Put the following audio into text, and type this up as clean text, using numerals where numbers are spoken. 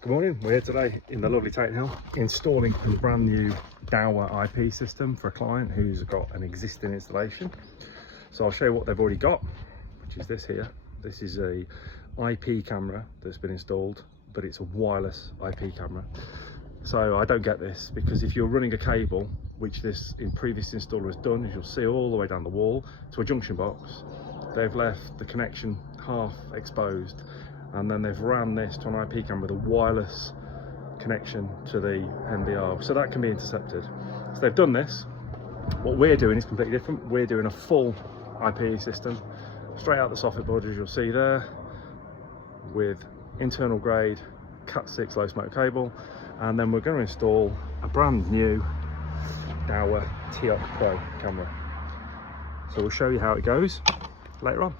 Good morning, we're here today in the lovely Tatenhill installing a brand new Dahua IP system for a client who's got an existing installation. So I'll show you what they've already got, which is this here. This is a IP camera that's been installed, but it's a wireless IP camera. So I don't get this, because if you're running a cable, which this in previous installer has done, as you'll see all the way down the wall to a junction box, they've left the connection half exposed, and then they've ran this to an IP camera with a wireless connection to the NVR, so that can be intercepted. So they've done this. What we're doing is completely different. We're doing a full IP system straight out the soffit board, as you'll see there, with internal grade Cat6 low smoke cable, and then we're going to install a brand new Dahua TioC Pro camera. So we'll show you how it goes later on.